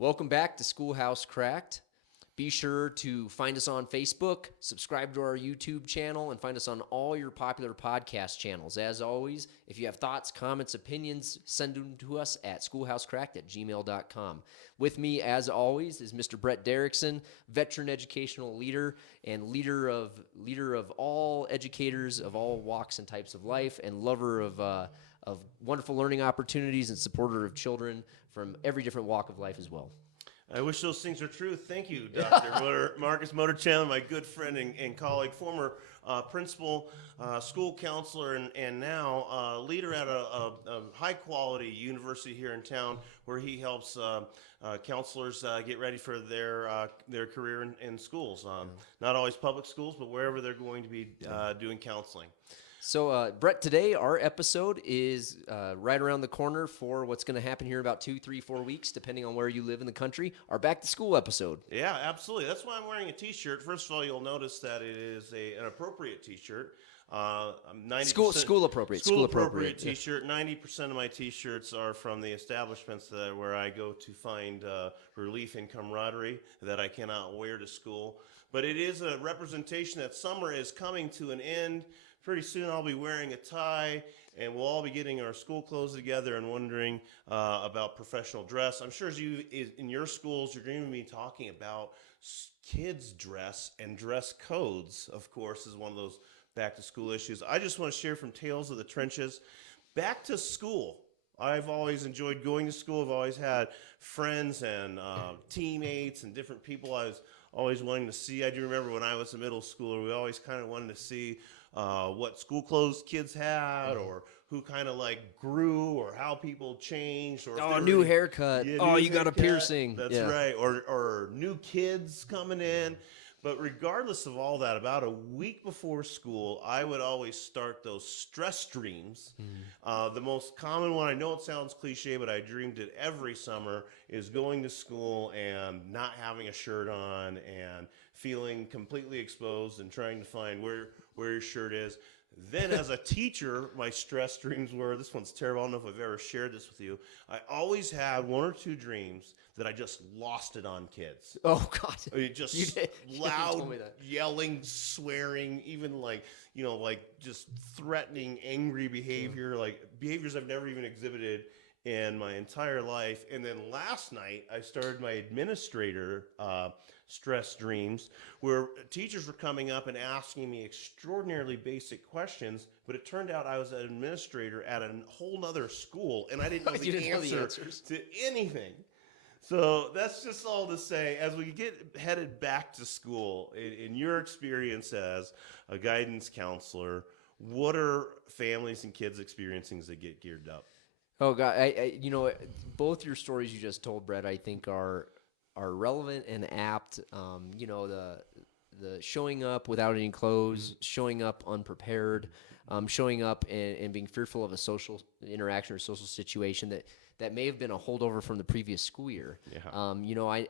Welcome back to Schoolhouse Cracked. Be sure to find us on Facebook, subscribe to our YouTube channel, and find us on all your popular podcast channels. As always, if you have thoughts, comments, opinions, send them to us at schoolhousecracked@gmail.com. With me, as always, is Mr. Brett Derickson, veteran educational leader and leader of all educators of all walks and types of life, and lover of wonderful learning opportunities and supporter of children from every different walk of life as well. I wish those things were true. Thank you, Dr. Marcus Motorchandler, my good friend and colleague, former principal, school counselor, and now leader at a high-quality university here in town where he helps counselors get ready for their career in schools. Not always public schools, but wherever they're going to be doing counseling. So, Brett, today our episode is right around the corner for what's going to happen here in about 2, 3, 4 weeks, depending on where you live in the country, our back to school episode. Yeah, absolutely. That's why I'm wearing a T-shirt. First of all, you'll notice that it is an appropriate T-shirt. 90% school appropriate T-shirt. 90% of my T-shirts are from the establishments where I go to find relief and camaraderie that I cannot wear to school. But it is a representation that summer is coming to an end. Pretty soon I'll be wearing a tie, and we'll all be getting our school clothes together and wondering about professional dress. I'm sure in your schools, you're going to be talking about kids' dress, and dress codes, of course, is one of those back-to-school issues. I just want to share from Tales of the Trenches. Back to school. I've always enjoyed going to school. I've always had friends and teammates and different people I was always wanting to see. I do remember when I was a middle schooler, we always kind of wanted to see what school clothes kids had, or who kind of like grew, or how people changed, or new haircut. Yeah, you got a piercing. That's right. Or new kids coming in. But regardless of all that, about a week before school, I would always start those stress dreams. The most common one, I know it sounds cliche, but I dreamed it every summer, is going to school and not having a shirt on and feeling completely exposed and trying to find where your shirt is. Then as a teacher, my stress dreams were, this one's terrible, I don't know if I've ever shared this with you, I always had one or two dreams that I just lost it on kids. Oh, God. I mean, just loud yelling, swearing, even like just threatening, angry behavior, like behaviors I've never even exhibited in my entire life. And then last night, I started my administrator stress dreams, where teachers were coming up and asking me extraordinarily basic questions, but it turned out I was an administrator at a whole nother school, and I didn't know the answers to anything. So that's just all to say, as we get headed back to school, in your experience as a guidance counselor, what are families and kids experiencing as they get geared up? Oh, God, both your stories you just told, Brett, I think are relevant and apt. The showing up without any clothes, showing up unprepared, showing up and being fearful of a social interaction or social situation that may have been a holdover from the previous school year. Yeah.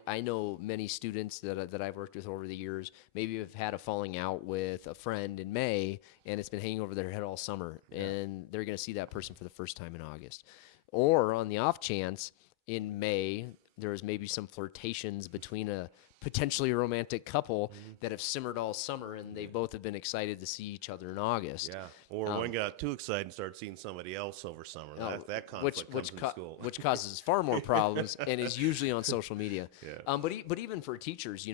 I know many students that I've worked with over the years maybe have had a falling out with a friend in May, and it's been hanging over their head all summer, and they're going to see that person for the first time in August. Or on the off chance, in May, there was maybe some flirtations between a potentially romantic couple that have simmered all summer, and they both have been excited to see each other in August. Yeah, or one got too excited and started seeing somebody else over summer. That conflict comes in school. Which causes far more problems and is usually on social media. Yeah. But even for teachers,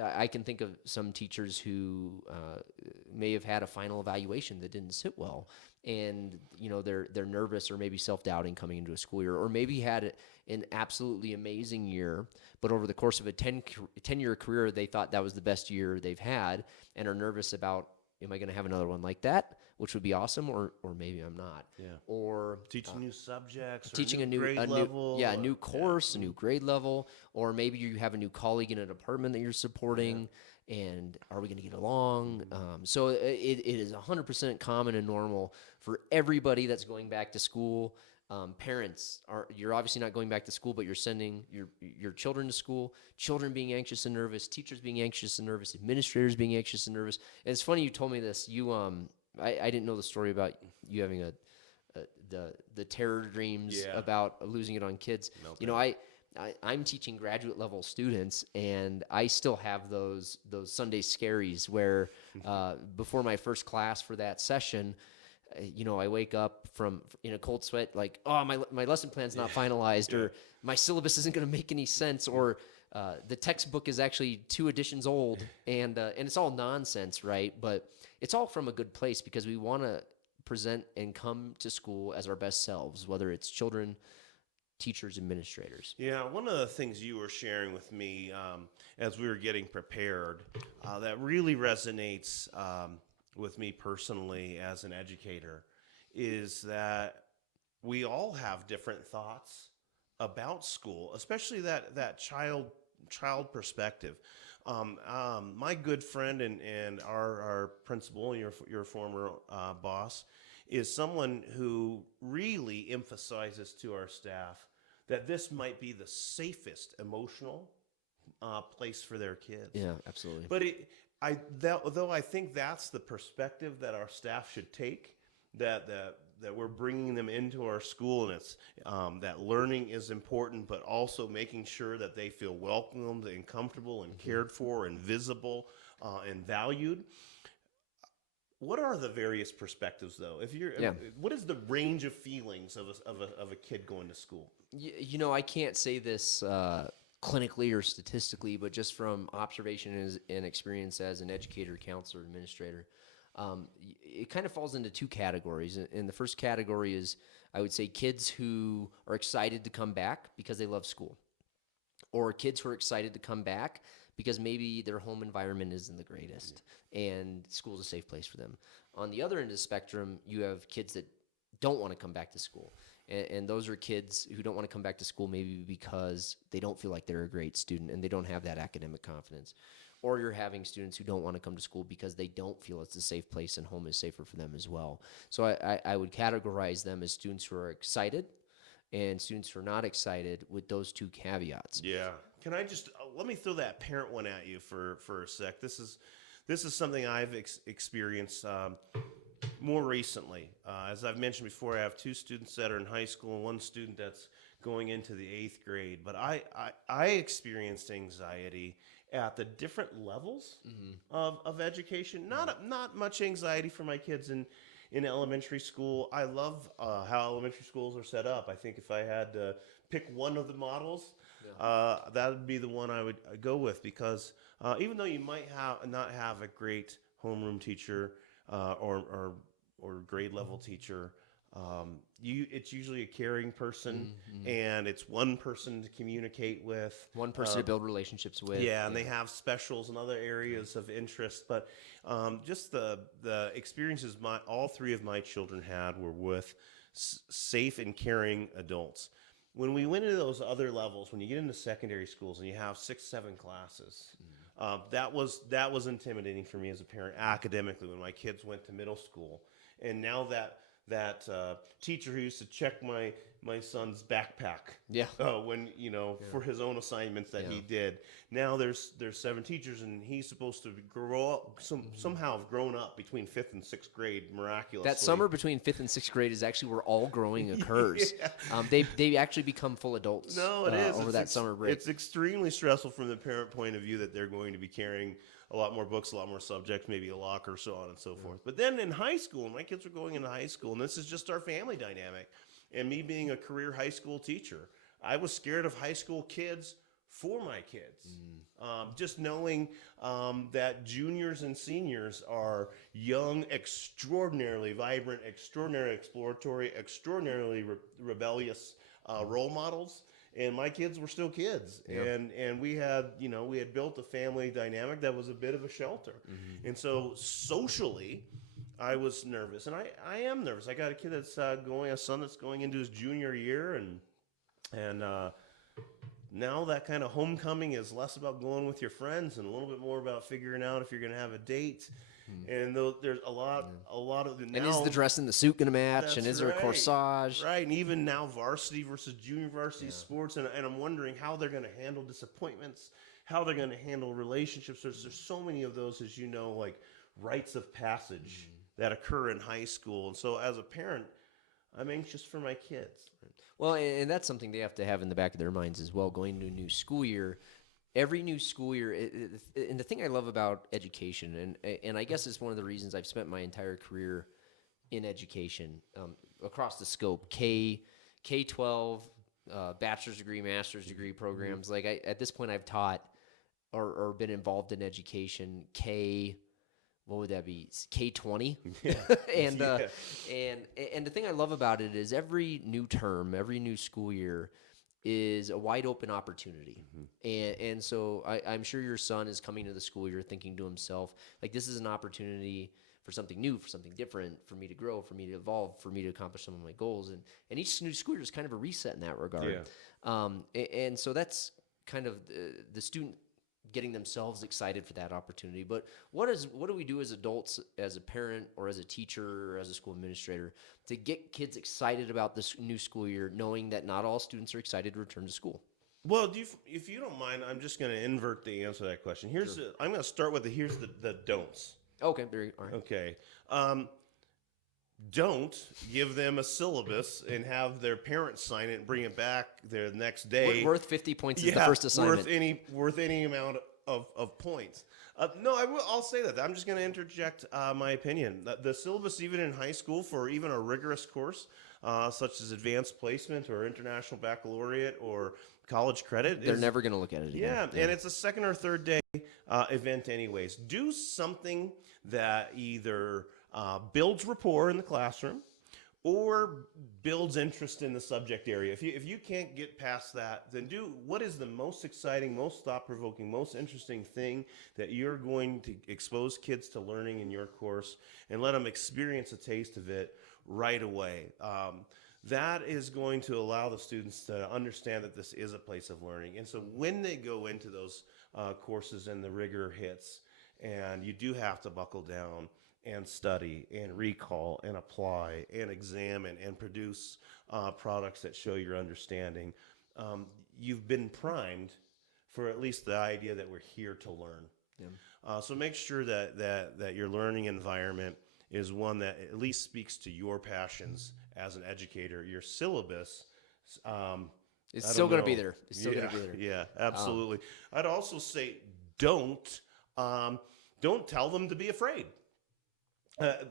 I can think of some teachers who may have had a final evaluation that didn't sit well, and they're nervous or maybe self-doubting coming into a school year, or maybe had an absolutely amazing year, but over the course of a 10-year career, they thought that was the best year they've had, and are nervous about, am I going to have another one like that, which would be awesome, or maybe I'm not. Yeah. Or teaching new subjects, teaching a new grade level, a new course, a new grade level, or maybe you have a new colleague in a department that you're supporting, and are we going to get along? So it is 100% common and normal for everybody that's going back to school. Parents, you're obviously not going back to school, but you're sending your children to school, children being anxious and nervous, teachers being anxious and nervous, administrators being anxious and nervous. And it's funny you told me this. I didn't know the story about you having the terror dreams about losing it on kids. Meltdown. I'm teaching graduate level students, and I still have those Sunday scaries where before my first class for that session, I wake up from in a cold sweat, like, oh, my lesson plan's not finalized, or my syllabus isn't going to make any sense, or the textbook is actually 2 editions old, and it's all nonsense, right? But it's all from a good place because we want to present and come to school as our best selves, whether it's children, teachers, administrators. Yeah, one of the things you were sharing with me as we were getting prepared that really resonates with me personally as an educator is that we all have different thoughts about school, especially that child perspective. My good friend and our principal, your former boss, is someone who really emphasizes to our staff that this might be the safest emotional place for their kids. Yeah, absolutely. But though I think that's the perspective that our staff should take, that we're bringing them into our school, and it's that learning is important, but also making sure that they feel welcomed and comfortable and cared for and visible and valued. What are the various perspectives, though? What is the range of feelings of a kid going to school? I can't say this clinically or statistically, but just from observation and experience as an educator, counselor, administrator, it kind of falls into 2 categories. And the first category is, I would say, kids who are excited to come back because they love school, or kids who are excited to come back because maybe their home environment isn't the greatest and school's a safe place for them. On the other end of the spectrum, you have kids that don't want to come back to school. And those are kids who don't want to come back to school maybe because they don't feel like they're a great student and they don't have that academic confidence. Or you're having students who don't want to come to school because they don't feel it's a safe place and home is safer for them as well. So I would categorize them as students who are excited and students who are not excited, with those 2 caveats. Yeah. Can I just let me throw that parent one at you for a sec? This is something I've experienced more recently. As I've mentioned before, I have 2 students that are in high school and 1 student that's going into the 8th grade. But I experienced anxiety at the different levels of education. Not much anxiety for my kids in elementary school. I love how elementary schools are set up. I think if I had to pick one of the models, that would be the one I would go with, because even though you might not have a great homeroom teacher or grade level teacher, it's usually a caring person, and it's one person to communicate with, one person to build relationships with. Yeah, and they have specials in other areas of interest. But just the experiences all 3 of my children had were with safe and caring adults. When we went into those other levels, when you get into secondary schools and you have 6, 7 classes, that was intimidating for me as a parent academically when my kids went to middle school. And now that teacher who used to check my son's backpack, when for his own assignments that he did, now there's 7 teachers, and he's supposed to grow up somehow have grown up between 5th and 6th grade miraculously. That summer between 5th and 6th grade is actually where all growing occurs. They actually become full adults. No, it is over that summer break. It's extremely stressful from the parent point of view that they're going to be carrying a lot more books, a lot more subjects, maybe a locker, so on and so forth. But then in high school, my kids were going into high school, and this is just our family dynamic. And me being a career high school teacher, I was scared of high school kids for my kids. Just knowing that juniors and seniors are young, extraordinarily vibrant, extraordinarily exploratory, extraordinarily rebellious role models. And my kids were still kids, and we had built a family dynamic that was a bit of a shelter, and so socially, I was nervous, and I am nervous. I got a kid that's a son that's going into his junior year, and now that kind of homecoming is less about going with your friends and a little bit more about figuring out if you're going to have a date. And there's a lot of now, and is the dress and the suit going to match? And is there a corsage? Right, and even now varsity versus junior varsity sports, and I'm wondering how they're going to handle disappointments, how they're going to handle relationships. There's so many of those, as you know, like rites of passage that occur in high school. And so as a parent, I'm anxious for my kids. Well, and that's something they have to have in the back of their minds as well. Going to a new school year, every new school year, and the thing I love about education, and I guess it's one of the reasons I've spent my entire career in education across the scope, K-12, bachelor's degree, master's degree programs. Like at this point, I've taught or been involved in education. What would that be? K-20. Yeah. and Yeah. and the thing I love about it is every new term, every new school year is a wide open opportunity. And so I'm sure your son is coming to the school year thinking to himself, like, this is an opportunity for something new, for something different, for me to grow, for me to evolve, for me to accomplish some of my goals. And each new school year is kind of a reset in that regard. And so that's kind of the student getting themselves excited for that opportunity. But what do we do as adults, as a parent or as a teacher or as a school administrator, to get kids excited about this new school year, knowing that not all students are excited to return to school? Well, if you don't mind, I'm just going to invert the answer to that question. I'm going to start with here's the don'ts. Okay, very all right. Okay. Don't give them a syllabus and have their parents sign it and bring it back the next day. Worth 50 points is the first assignment. Worth any amount of points. No, I'll say that. I'm just going to interject my opinion. The syllabus, even in high school, for even a rigorous course such as advanced placement or international baccalaureate or college credit, they're never going to look at it again. Yeah, and it's a second or third day event anyways. Do something that either builds rapport in the classroom or builds interest in the subject area. If you can't get past that, then do what is the most exciting, most thought-provoking, most interesting thing that you're going to expose kids to learning in your course, and let them experience a taste of it right away. That is going to allow the students to understand that this is a place of learning. And so when they go into those courses and the rigor hits, and you do have to buckle down and study and recall and apply and examine and produce products that show your understanding, you've been primed for at least the idea that we're here to learn. Yeah. So make sure that your learning environment is one that at least speaks to your passions as an educator. Your syllabus, it's still going to be there. It's still going to be there. Yeah, absolutely. I'd also say don't tell them to be afraid.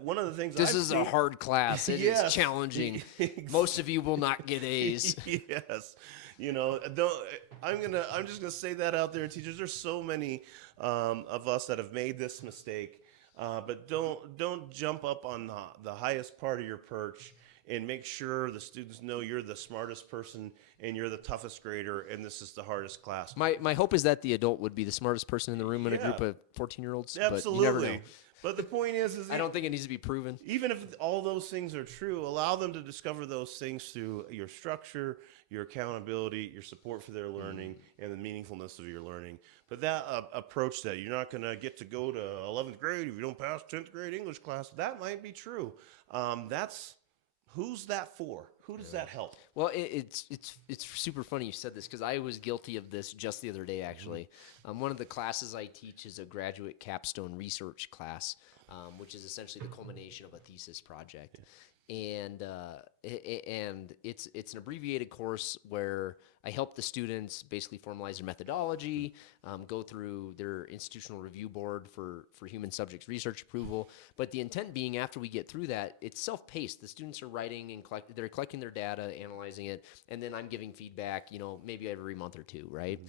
One of the things this is a hard class. It is challenging. Most of you will not get A's. Yes, I'm just gonna say that out there, teachers. There's so many of us that have made this mistake, but don't jump up on the highest part of your perch, and make sure the students know you're the smartest person and you're the toughest grader, and this is the hardest class. My hope is that the adult would be the smartest person in the room in a group of 14-year-olds. Absolutely. But you never know. But the point is I don't think it needs to be proven. Even if all those things are true, allow them to discover those things through your structure, your accountability, your support for their learning, and the meaningfulness of your learning. But that approach that you're not going to get to go to 11th grade if you don't pass 10th grade English class, that might be true. Who's that for? Who does that help? Well, it's super funny you said this, because I was guilty of this just the other day, actually. One of the classes I teach is a graduate capstone research class, which is essentially the culmination of a thesis project. And it's an abbreviated course where I help the students basically formalize their methodology, go through their institutional review board for human subjects research approval. But the intent being, after we get through that, it's self-paced. The students are writing and they're collecting their data, analyzing it, and then I'm giving feedback, maybe every month or two, right?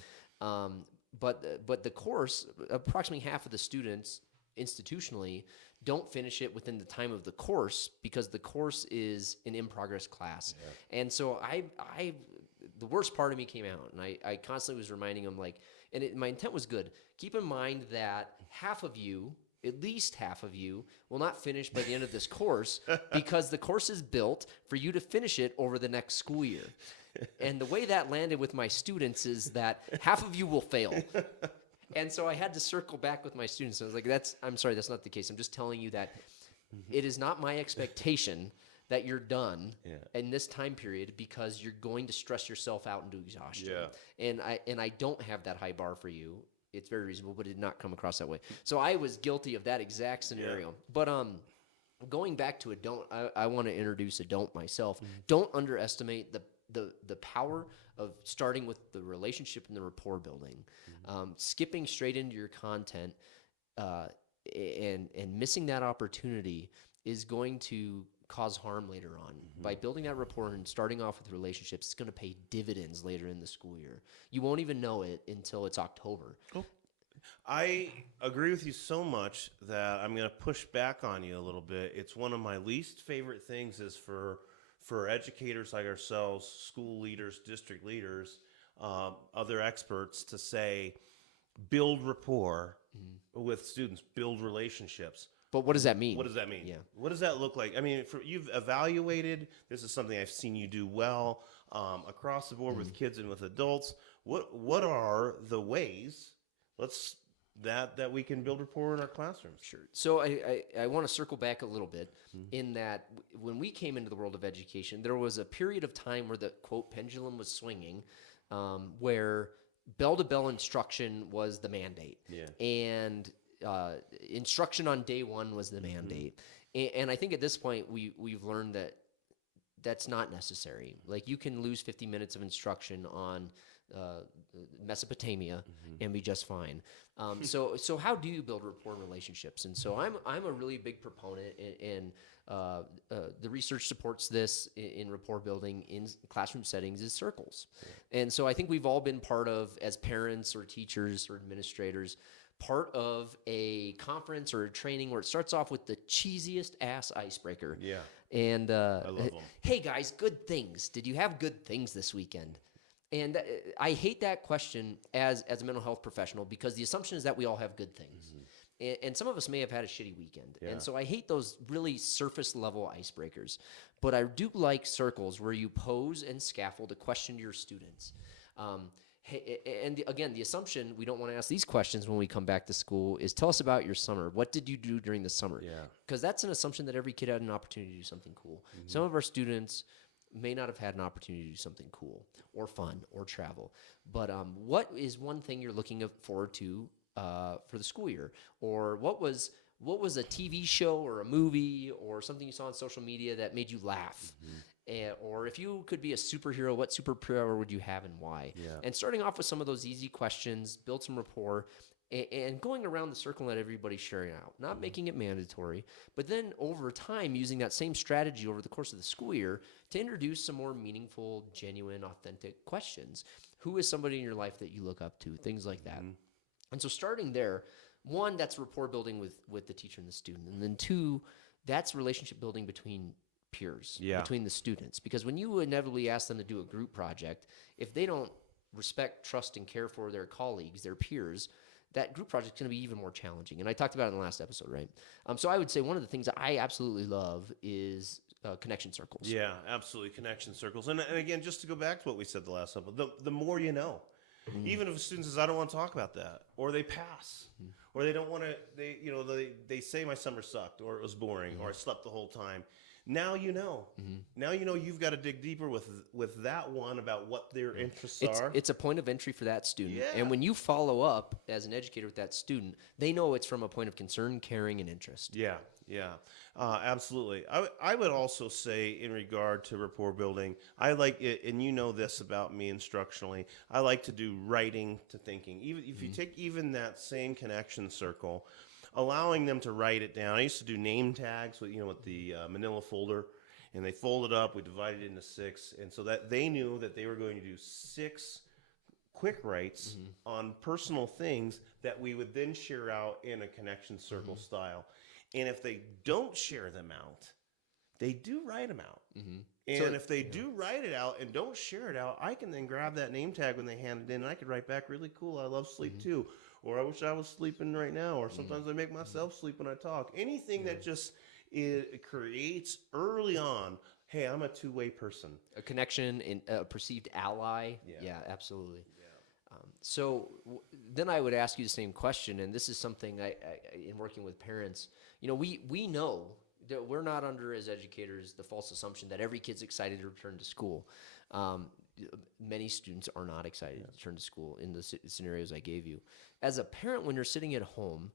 But the course, approximately half of the students institutionally don't finish it within the time of the course, because the course is an in-progress class. And so the worst part of me came out, and I constantly was reminding them, my intent was good. Keep in mind that at least half of you will not finish by the end of this course, because the course is built for you to finish it over the next school year. And the way that landed with my students is that half of you will fail. And so I had to circle back with my students. I was like, I'm sorry, that's not the case. I'm just telling you that it is not my expectation that you're done in this time period, because you're going to stress yourself out into exhaustion. And I don't have that high bar for you. It's very reasonable, but it did not come across that way. So I was guilty of that exact scenario. But going back to a don't, I want to introduce a don't myself. Don't underestimate the power of starting with the relationship and the rapport building. Skipping straight into your content uh, and missing that opportunity is going to cause harm later on. By building that rapport and starting off with relationships, it's going to pay dividends later in the school year. You won't even know it until it's October. I agree with you so much that I'm going to push back on you a little bit. It's one of my least favorite things is for educators like ourselves, school leaders, district leaders, other experts to say, build rapport with students, build relationships. But what does that mean? What does that mean? Yeah. What does that look like? I mean, you've evaluated. This is something I've seen you do well across the board with kids and with adults. What are the ways? That we can build rapport in our classrooms. Sure. So I want to circle back a little bit in that when we came into the world of education, there was a period of time where the, quote, pendulum was swinging, where bell-to-bell instruction was the mandate. Yeah. And instruction on day one was the mandate. And I think at this point, we've learned that that's not necessary. Like, you can lose 50 minutes of instruction on Mesopotamia and be just fine. So how do you build rapport and relationships? And so I'm a really big proponent, and the research supports this in rapport building in classroom settings is circles. And so I think we've all been part of, as parents or teachers or administrators, part of a conference or a training where it starts off with the cheesiest ass icebreaker. Yeah. And I love them. hey guys, good things. Did you have good things this weekend? And I hate that question as a mental health professional, because the assumption is that we all have good things. And some of us may have had a shitty weekend. Yeah. And so I hate those really surface level icebreakers. But I do like circles where you pose and scaffold a question to your students. Again, the assumption, we don't want to ask these questions when we come back to school, is tell us about your summer. What did you do during the summer? Yeah. Because that's an assumption that every kid had an opportunity to do something cool. Some of our students may not have had an opportunity to do something cool or fun or travel. But what is one thing you're looking forward to for the school year? Or what was a TV show or a movie or something you saw on social media that made you laugh? Or if you could be a superhero, what superpower would you have and why? Yeah. And starting off with some of those easy questions, build some rapport, and going around the circle and let everybody sharing out, not making it mandatory, but then over time using that same strategy over the course of the school year to introduce some more meaningful, genuine, authentic questions. Who is somebody in your life that you look up to? Things like that. And so starting there, one, that's rapport building with the teacher and the student. And then two, that's relationship building between peers, between the students. Because when you inevitably ask them to do a group project, if they don't respect, trust, and care for their colleagues, their peers, that group project is going to be even more challenging. And I talked about it in the last episode, right? So I would say one of the things that I absolutely love is connection circles. Yeah, absolutely. Connection circles. And again, just to go back to what we said the last episode, the more you know. Even if a student says, I don't want to talk about that, or they pass, or they don't want to, they say my summer sucked, or it was boring, or I slept the whole time. Now you know. Now you know you've got to dig deeper with that one about what their interests are. It's a point of entry for that student. Yeah. And when you follow up as an educator with that student, they know it's from a point of concern, caring, and interest. Yeah, absolutely. I would also say in regard to rapport building, I like it, and you know this about me instructionally, I like to do writing to thinking. Even if you take even that same connection circle, allowing them to write it down. I used to do name tags with the manila folder, and they fold it up. We divided it into 6, and so that they knew that they were going to do 6 quick writes on personal things that we would then share out in a connection circle style. And if they don't share them out, they do write them out. And if they do write it out and don't share it out, I can then grab that name tag when they hand it in, and I could write back, really cool, I love sleep too. Or I wish I was sleeping right now. Or sometimes I make myself sleep when I talk. Anything that just creates early on, hey, I'm a two-way person. A connection, and a perceived ally. Yeah, absolutely. So then I would ask you the same question, and this is something I in working with parents, we know that we're not under, as educators, the false assumption that every kid's excited to return to school. Many students are not excited to return to school in the scenarios I gave you. As a parent, when you're sitting at home,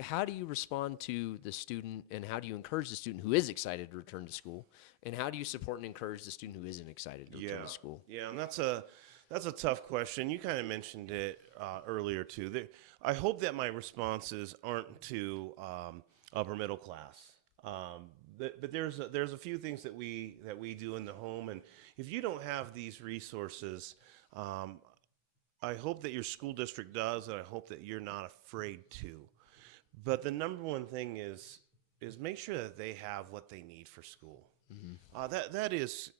how do you respond to the student, and how do you encourage the student who is excited to return to school, and how do you support and encourage the student who isn't excited to return Yeah, to school? yeah, and that's a tough question. You kind of mentioned it earlier too. I hope that my responses aren't to upper middle class. But there's a few things that we do in the home, and if you don't have these resources, um, I hope that your school district does, and I hope that you're not afraid to. But the number one thing is make sure that they have what they need for school. That is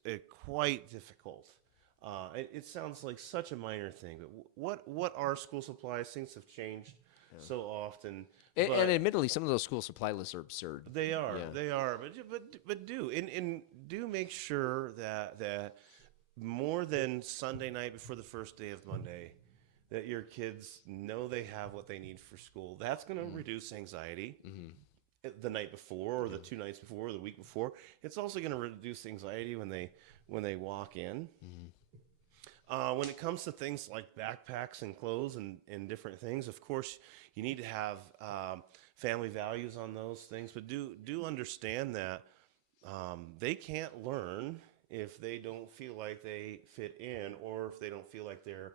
quite difficult. It sounds like such a minor thing, but what are school supplies? Things have changed so often, And but admittedly, some of those school supply lists are absurd. they are Yeah. they are. But do and do make sure that more than Sunday night before the first day of Monday, that your kids know they have what they need for school. That's going to reduce anxiety. The night before, or the 2 nights before, or the week before. It's also going to reduce anxiety when they walk in. When it comes to things like backpacks and clothes and different things, of course, you need to have family values on those things. But do understand that they can't learn if they don't feel like they fit in, or if they don't feel like they're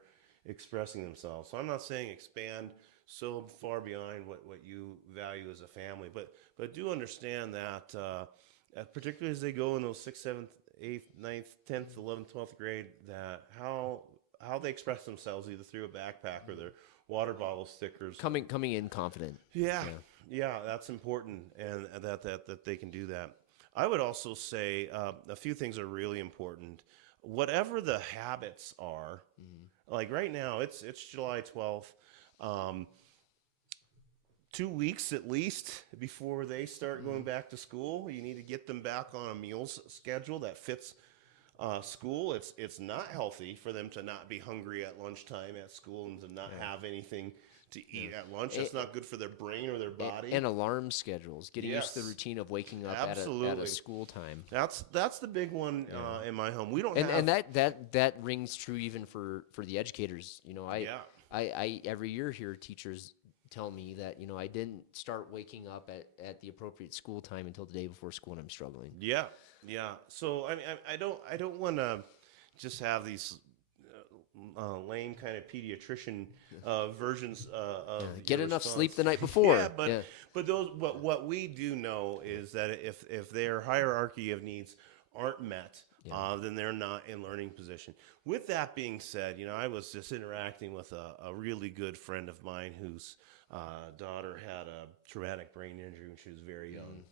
expressing themselves. So I'm not saying expand so far beyond what you value as a family, but do understand that particularly as they go in those 6th, 7th, 8th, 9th, 10th, 11th, 12th grade, that how they express themselves either through a backpack or their water bottle stickers. Coming in confident. Yeah, that's important, and that they can do that. I would also say a few things are really important. Whatever the habits are, like right now, it's July 12th. 2 weeks at least before they start going back to school, you need to get them back on a meals schedule that fits school. It's not healthy for them to not be hungry at lunchtime at school and to not have anything to eat at lunch. That's not good for their brain or their body. And alarm schedules, getting used to the Yes. routine of waking up at Absolutely. a school time. That's the big one in my home. We don't And have that rings true even for the educators. You know, Yeah. I every year hear teachers tell me that, you know, I didn't start waking up at the appropriate school time until the day before school, and I'm struggling. Yeah, yeah. So I don't want to just have these lame kind of pediatrician versions of Get your enough response. sleep the night before. Yeah, but those what we do know is that if their hierarchy of needs aren't met, then they're not in learning position. With that being said, you know, I was just interacting with a really good friend of mine whose daughter had a traumatic brain injury when she was very young.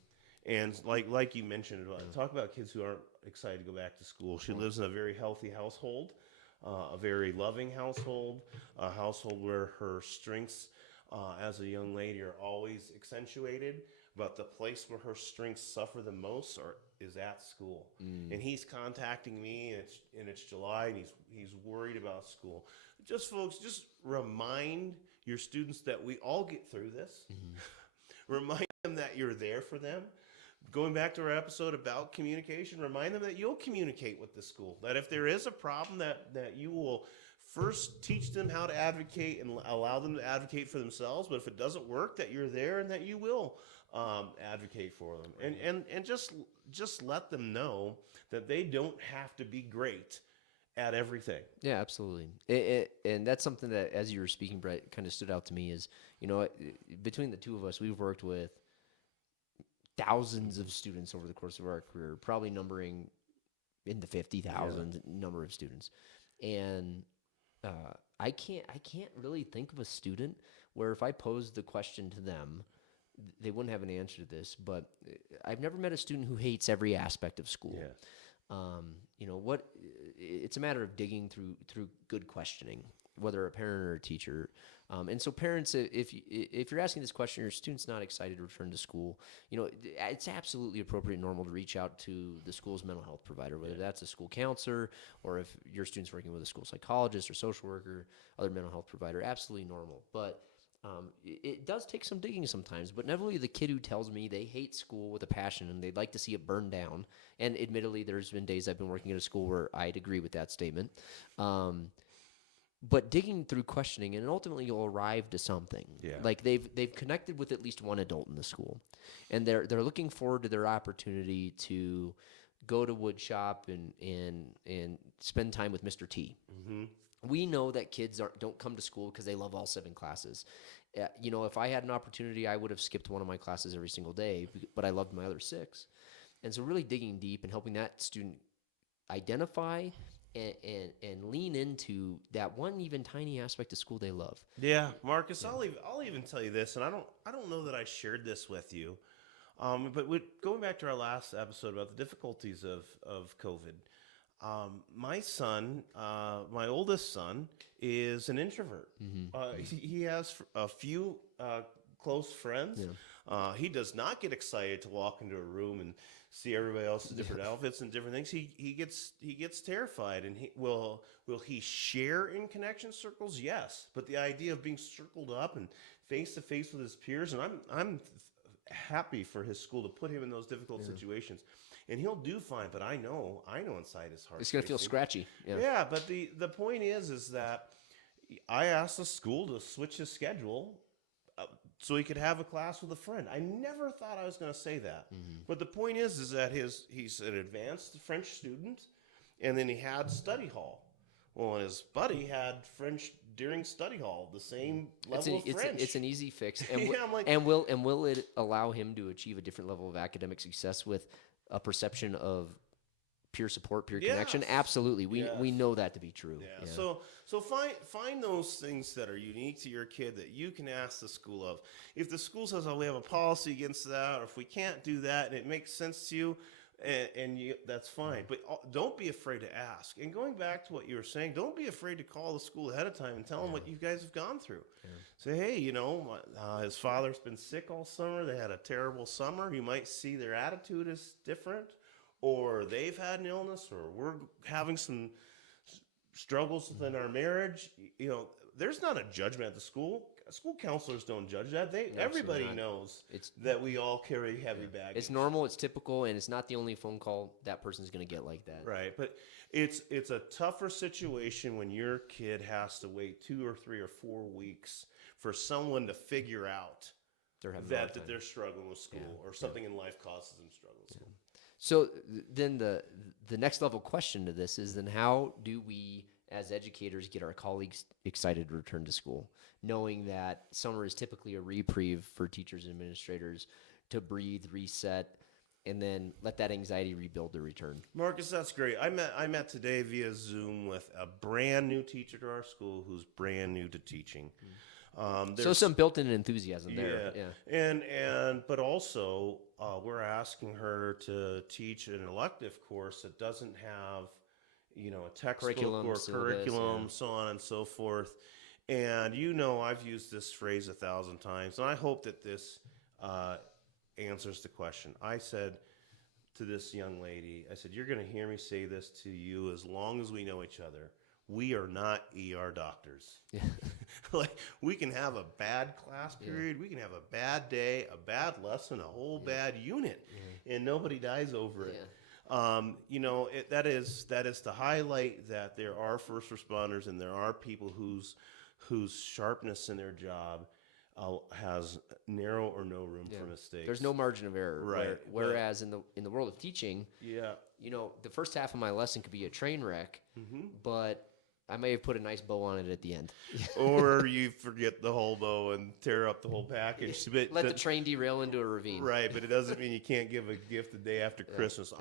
And like you mentioned, talk about kids who aren't excited to go back to school. She lives in a very healthy household, a very loving household, a household where her strengths as a young lady are always accentuated. But the place where her strengths suffer the most is at school. And he's contacting me, and it's July, and he's worried about school. Just folks, just remind your students that we all get through this. Remind them that you're there for them. Going back to our episode about communication, remind them that you'll communicate with the school. That if there is a problem, that you will first teach them how to advocate and allow them to advocate for themselves. But if it doesn't work, that you're there and that you will advocate for them. And just let them know that they don't have to be great at everything. Yeah, absolutely. And that's something that, as you were speaking, Brett, kind of stood out to me is, you know, between the two of us, we've worked with thousands of students over the course of our career, probably numbering in the 50,000 number of students. And I can't really think of a student where if I posed the question to them, they wouldn't have an answer to this, but I've never met a student who hates every aspect of school. You know what? It's a matter of digging through good questioning, whether a parent or a teacher. And so, parents, if you're asking this question, your student's not excited to return to school, you know, it's absolutely appropriate and normal to reach out to the school's mental health provider, whether that's a school counselor or if your student's working with a school psychologist or social worker, other mental health provider. Absolutely normal, but it does take some digging sometimes, but inevitably the kid who tells me they hate school with a passion and they'd like to see it burn down, and admittedly there's been days I've been working at a school where I'd agree with that statement, but digging through questioning, and ultimately you'll arrive to something. Yeah. Like they've connected with at least one adult in the school, and they're looking forward to their opportunity to go to wood shop and spend time with Mr. T. Mm-hmm. We know that kids don't come to school because they love all 7 classes. If I had an opportunity, I would have skipped one of my classes every single day, but I loved my other 6. And so really digging deep and helping that student identify and lean into that one even tiny aspect of school they love. Yeah, Marcus, I'll even tell you this, and I don't know that I shared this with you, but going back to our last episode about the difficulties of COVID, my son, my oldest son, is an introvert. He has a few close friends. Yeah. He does not get excited to walk into a room and see everybody else's different outfits and different things. He gets terrified. And will he share in connection circles? Yes, but the idea of being circled up and face to face with his peers, and I'm happy for his school to put him in those difficult situations. And he'll do fine, but I know inside his heart It's going to feel scratchy. Yeah, but the point is that I asked the school to switch his schedule so he could have a class with a friend. I never thought I was going to say that. But the point is that he's an advanced French student, and then he had study hall. Well, his buddy had French during study hall, the same level of French. It's an easy fix. And, Yeah, I'm like, and will it allow him to achieve a different level of academic success with a perception of peer support, peer connection? Yes. Absolutely. We Yes. we know that to be true. Yeah. So find those things that are unique to your kid that you can ask the school of. If the school says, "Oh, we have a policy against that," or if we can't do that, and it makes sense to you, and you, that's fine. But don't be afraid to ask. And going back to what you were saying, don't be afraid to call the school ahead of time and tell them what you guys have gone through. Say, hey, his father's been sick all summer. They had a terrible summer. You might see their attitude is different, or they've had an illness, or we're having some struggles within our marriage. There's not a judgment at the school. School counselors don't judge that. Everybody not. knows that we all carry heavy baggage. It's normal, it's typical, and it's not the only phone call that person's going to get like that. Right, but it's a tougher situation when your kid has to wait 2 or 3 or 4 weeks for someone to figure out that they're struggling with school or something in life causes them struggle with school. So then the next level question to this is, then how do we as educators get our colleagues excited to return to school, knowing that summer is typically a reprieve for teachers and administrators to breathe, reset, and then let that anxiety rebuild to return? Marcus, that's great. I met today via Zoom with a brand new teacher to our school who's brand new to teaching. So some built-in enthusiasm there. Yeah. But also we're asking her to teach an elective course that doesn't have a textbook Curriculum, or syllabus, curriculum, so on and so forth. And I've used this phrase 1,000 times, and I hope that this answers the question. I said to this young lady, I said, you're going to hear me say this to you as long as we know each other. We are not ER doctors. Yeah. Like, we can have a bad class period, we can have a bad day, a bad lesson, a whole bad unit, and nobody dies over it. That is to highlight that there are first responders and there are people whose sharpness in their job has narrow or no room for mistakes. There's no margin of error. Right. Whereas in the world of teaching, the first half of my lesson could be a train wreck, but I may have put a nice bow on it at the end. Or you forget the whole bow and tear up the whole package. But Let the train derail into a ravine. Right, but it doesn't mean you can't give a gift the day after Christmas.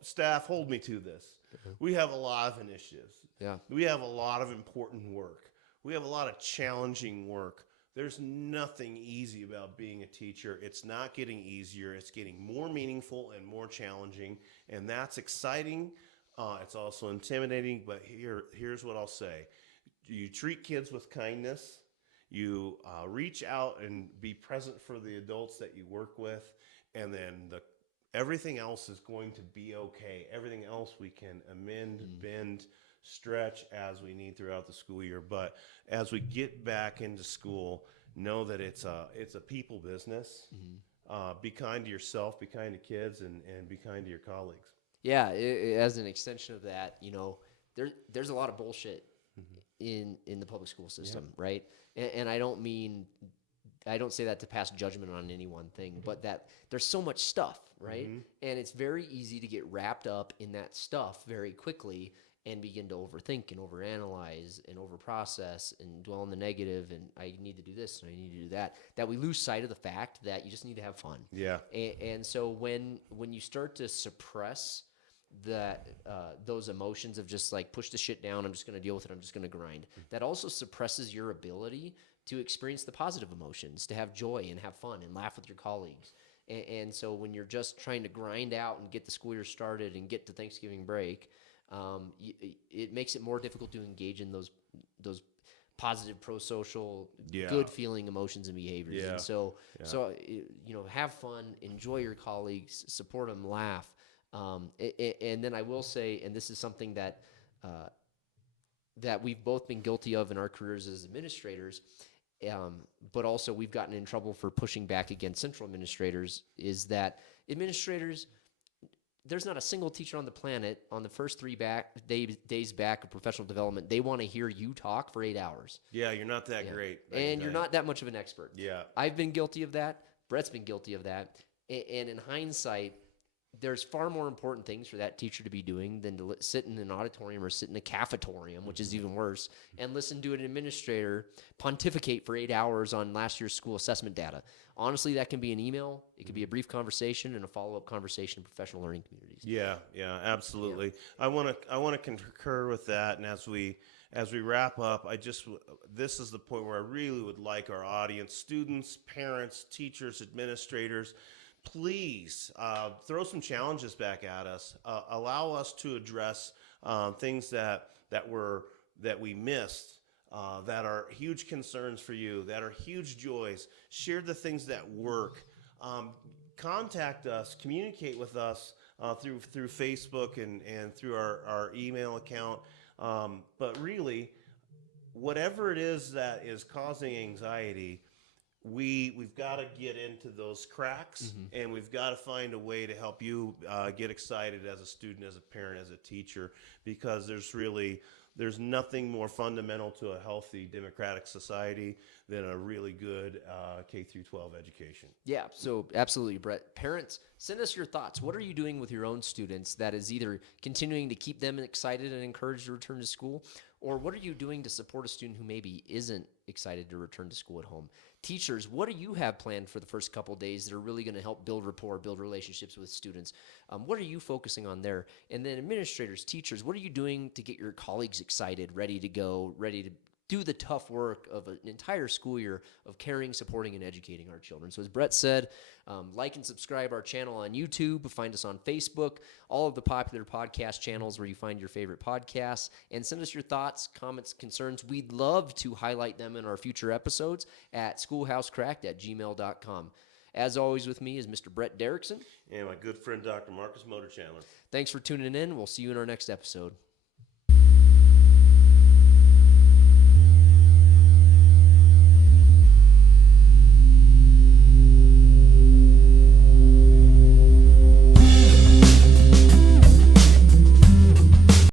Staff, hold me to this. We have a lot of initiatives. Yeah. We have a lot of important work. We have a lot of challenging work. There's nothing easy about being a teacher. It's not getting easier. It's getting more meaningful and more challenging, and that's exciting. It's also intimidating, but here's what I'll say. You treat kids with kindness. You reach out and be present for the adults that you work with, and then everything else is going to be okay. Everything else we can amend, bend, stretch as we need throughout the school year. But as we get back into school, know that it's a people business. Be kind to yourself, be kind to kids, and be kind to your colleagues. Yeah, as an extension of that, there's a lot of bullshit in the public school system, right? And I don't say that to pass judgment on any one thing, but that there's so much stuff, right? And it's very easy to get wrapped up in that stuff very quickly and begin to overthink and overanalyze and overprocess and dwell on the negative and I need to do this and I need to do that we lose sight of the fact that you just need to have fun. Yeah. And so when you start to suppress that those emotions of just like push the shit down, I'm just going to deal with it, I'm just going to grind, that also suppresses your ability to experience the positive emotions, to have joy and have fun and laugh with your colleagues. And so when you're just trying to grind out and get the school year started and get to Thanksgiving break, it makes it more difficult to engage in those positive, pro-social, good feeling emotions and behaviors. And so have fun, enjoy your colleagues, support them, laugh. And then I will say, and this is something that we've both been guilty of in our careers as administrators, but also we've gotten in trouble for pushing back against central administrators, is that administrators, there's not a single teacher on the planet on the first 3 days back of professional development, they want to hear you talk for 8 hours. Yeah, you're not that great. And you're not that much of an expert. Yeah. I've been guilty of that. Brett's been guilty of that. And in hindsight, there's far more important things for that teacher to be doing than to sit in an auditorium or sit in a cafetorium, which is even worse, and listen to an administrator pontificate for 8 hours on last year's school assessment data. Honestly, that can be an email. It could be a brief conversation and a follow-up conversation in professional learning communities. Yeah, absolutely. Yeah. I want to concur with that. And as we wrap up, this is the point where I really would like our audience, students, parents, teachers, administrators, please throw some challenges back at us. Allow us to address things that we missed, that are huge concerns for you, that are huge joys. Share the things that work. Contact us, communicate with us through Facebook and through our email account. But really, whatever it is that is causing anxiety, we've got to get into those cracks, and we've got to find a way to help you get excited as a student, as a parent, as a teacher, because there's nothing more fundamental to a healthy democratic society than a really good K through 12 education. Yeah, so absolutely, Brett. Parents, send us your thoughts. What are you doing with your own students that is either continuing to keep them excited and encouraged to return to school, or what are you doing to support a student who maybe isn't excited to return to school at home? Teachers, what do you have planned for the first couple days that are really going to help build rapport, build relationships with students? What are you focusing on there? And then administrators, teachers, what are you doing to get your colleagues excited, ready to go, ready to do the tough work of an entire school year of caring, supporting, and educating our children? So as Brett said, like and subscribe our channel on YouTube, find us on Facebook, all of the popular podcast channels where you find your favorite podcasts, and send us your thoughts, comments, concerns. We'd love to highlight them in our future episodes at schoolhousecracked@gmail.com. As always, with me is Mr. Brett Derickson. And my good friend, Dr. Marcus Motor Chandler. Thanks for tuning in. We'll see you in our next episode.